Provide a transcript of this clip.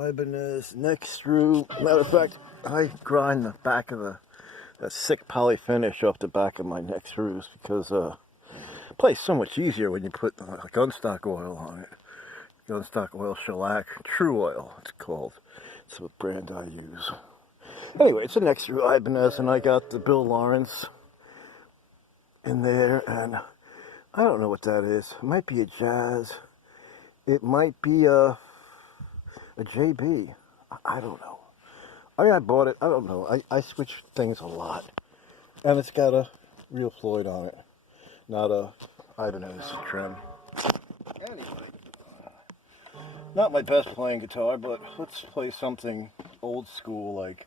Ibanez neck screw. Matter of fact, I grind the back of that sick poly finish off the back of my neck screws because it plays so much easier when you put gunstock oil on it. Gunstock oil shellac, True Oil it's called. It's the brand I use. Anyway, it's a neck screw Ibanez, and I got the Bill Lawrence in there, and I don't know what that is. It might be a Jazz. It might be a JB. I don't know. I bought it. I don't know. I switch things a lot. And it's got a real Floyd on it. Not a Ibanez trim. Anyway. Not my best playing guitar, but let's play something old school like...